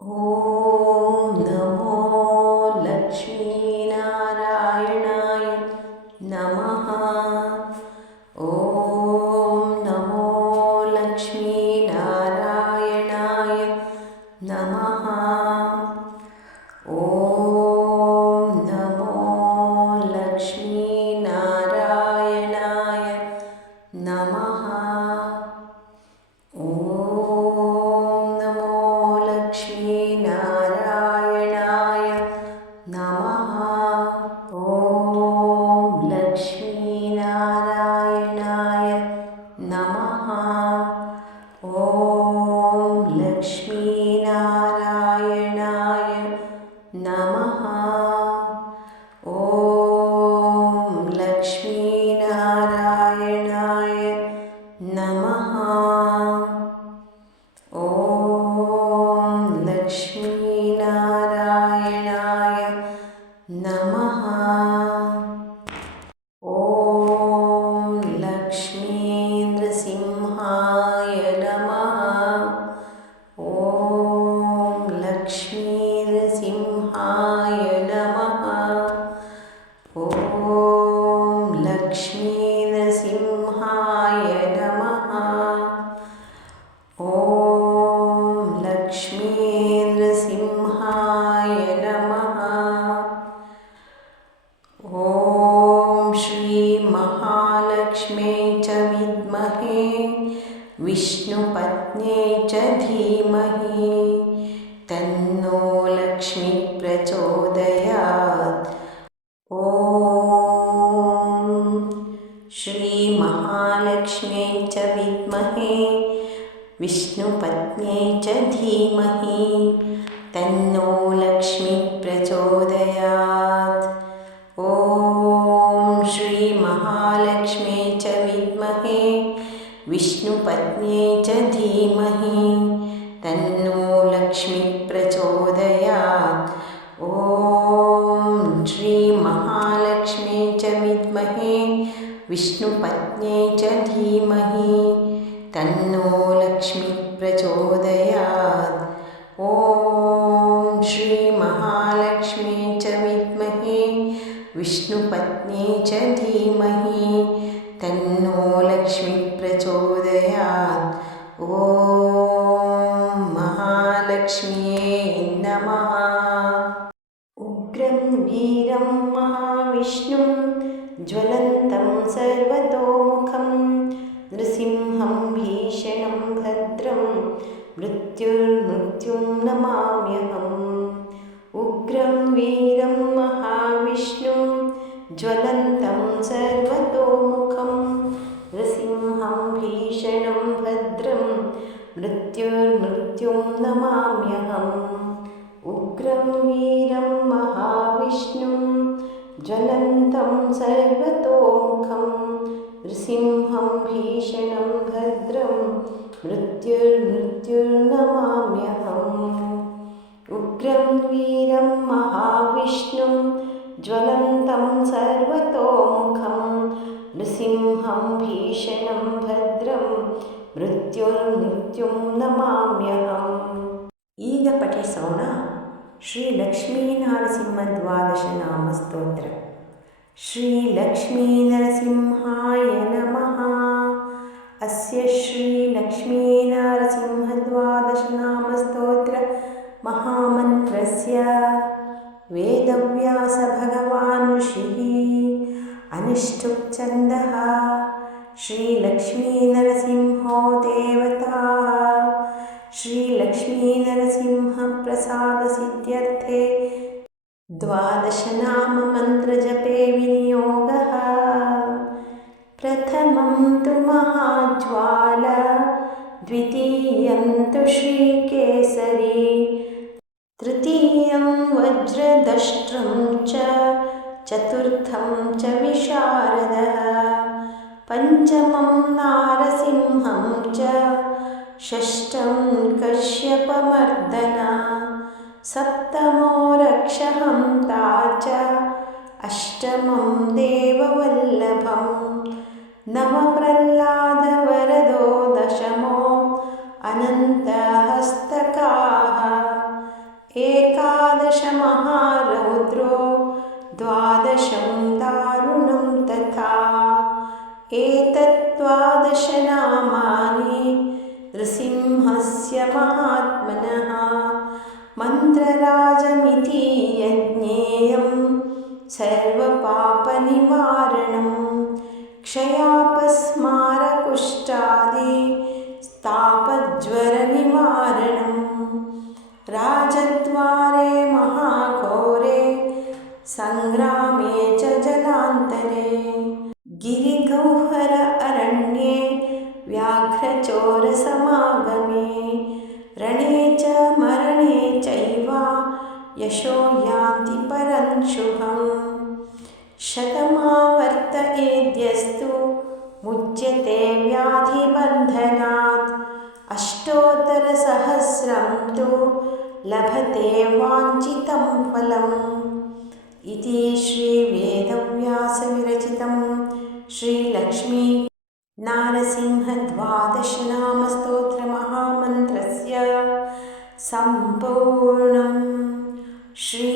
ॐ नमो लक्ष्मीनारायणाय नमः। ॐ नमो लक्ष्मीनारायणाय नमः। ॐ नमो लक्ष्मीनारायणाय नमः। ॐ नमो लक्ष्मीनारायणाय नमः। ॐ लक्ष्मीनारायणाय नमः। ॐ लक्ष्मीनारायणाय नमः। ॐ लक्ष्मीनारायणाय नमः। ॐ लक्ष्मीनारायणाय नमः। ॐ लक्ष्मीनृसिंहाय नमः। ॐ लक्ष्मीनृसिंहाय नमः। ॐ लक्ष्मीनृसिंहाय नमः। ॐ लक्ष्मीनृसिंहाय नमः। ॐ श्रीमहालक्ष्म्यै च विद्महे विष्णुपत्न्यै च धीमहि तन्नो लक्ष्मी प्रचोदयात्। ॐ श्रीमहालक्ष्म्यै च विद्महे विष्णुपत्न्यै च धीमहि तन्नो लक्ष्मी प्रचोदयात्। ॐ श्रीमहालक्ष्म्यै च विद्महे विष्णुपत्न्यै च धीमहि तन्नो लक्ष्मी प्रचोदयात्। ॐ श्रीमहालक्ष्म्यै च विद्महे विष्णुपत्न्यै च धीमहि तन्नो लक्ष्मी प्रचोदयात्। ॐ श्रीमहालक्ष्म्यै च विद्महे विष्णुपत्न्यै च धीमहि तन्नो लक्ष्मी प्रचोदयात्। ॐ महालक्ष्म्यै नमः। उग्रं वीरं महाविष्णुं ज्वलन्तं सर्वतोमुखं नृसिंहं भीषणं भद्रं मृत्युर्मृत्युं नमाम्यहम्। उग्रं वीरं महाविष्णुं ज्वलन्तं सर्वतोमुखं नृसिंहं भीषणं भद्रं मृत्युर्मृत्युं नमाम्यहम्। उग्रं वीरं महाविष्णुं ज्वलन्तं सर्वतोमुखं नृसिंहं भीषणं भद्रं मृत्युर्मृत्युर्नमाम्यहम्। उग्रं वीरं महाविष्णुं ज्वलन्तं सर्वतोमुखं नृसिंहं भीषणं भद्रं मृत्युर्मृत्युं नमाम्ಯಹಂ। ಈಗ ಪಠಿಸೋಣ ಶ್ರೀ ಲಕ್ಷ್ಮೀನರಸಿಂಹ ದ್ವಾದಶ ನಾಮ ಸ್ತೋತ್ರ. ಶ್ರೀ ಲಕ್ಷ್ಮೀನರಸಿಂಹಾಯ ನಮಃ. ಅಸ್ಯ ಶ್ರೀ ಲಕ್ಷ್ಮೀನರಸಿಂಹ ದ್ವಾದಶ ನಾಮ ಸ್ತೋತ್ರ ಮಹಾಮಂತ್ರಸ್ಯ ವೇದವ್ಯಾಸ ಭಗವಾನ್ ಋಷಿಃ ಅನುಷ್ಠುಪ್ ಛಂದಃ ಶ್ರೀ ಲಕ್ಷ್ಮೀನರಸಿಂಹೋ ದೇವತಾ ಶ್ರೀ ಲಕ್ಷ್ಮೀನರಸಿಂಹ ಪ್ರಸಾದ ಸಿದ್ಧ್ಯರ್ಥೆ ದ್ವಾದಶ ನಾಮ ಮಂತ್ರ ಜಪೆ ವಿನಿಯೋಗಃ. ಪ್ರಥಮಂ ತು ಮಹಾಜ್ವಾಲ ದ್ವಿತೀಯಂ ತು ಶ್ರೀಕೇಸರಿ ತೃತೀಯಂ ವಜ್ರದಷ್ಟ್ರಂ ಚ ಚತುರ್ಥಂ ಚ ವಿಶಾರದಃ ಪಂಚಮಂ ನಾರಸಿಂಹಂ ಚ ಷಷ್ಠಂ ಕಶ್ಯಪಮರ್ದನ ಸಪ್ತಮೋ ರಕ್ಷಹಂತಾ ಚ ಅಷ್ಟಮಂ ದೇವವಲ್ಲಭಂ ನವ ಪ್ರಹ್ಲಾದವರದೋ ದಶಮೋ ಅನಂತಹಸ್ತಕಾಃ एतद्द्वादशनामानि नृसिंहस्य महात्मनः मन्त्रराजमिति यज्ञेयं सर्वपापनिवारणं क्षयापस्मारकुष्ठादि तापज्वरनिवारणं राजद्वारे महाघोरे सङ्ग्रामे च जलान्तरे गिरिगौहर अरण्ये व्याघ्रचोरसमागमे रणे च मरणे चैव यशो यान्ति परं शुभम् शतमावर्त एद्यस्तु मुच्यते व्याधिबन्धनात् अष्टोत्तरसहस्रं तु लभते वाञ्छितं फलम् इति श्रीवेदव्यासविरचितं श्रीलक्ष्मी नारसिंहद्वादशनामस्तोत्रमहामन्त्रस्य सम्पूर्णं श्री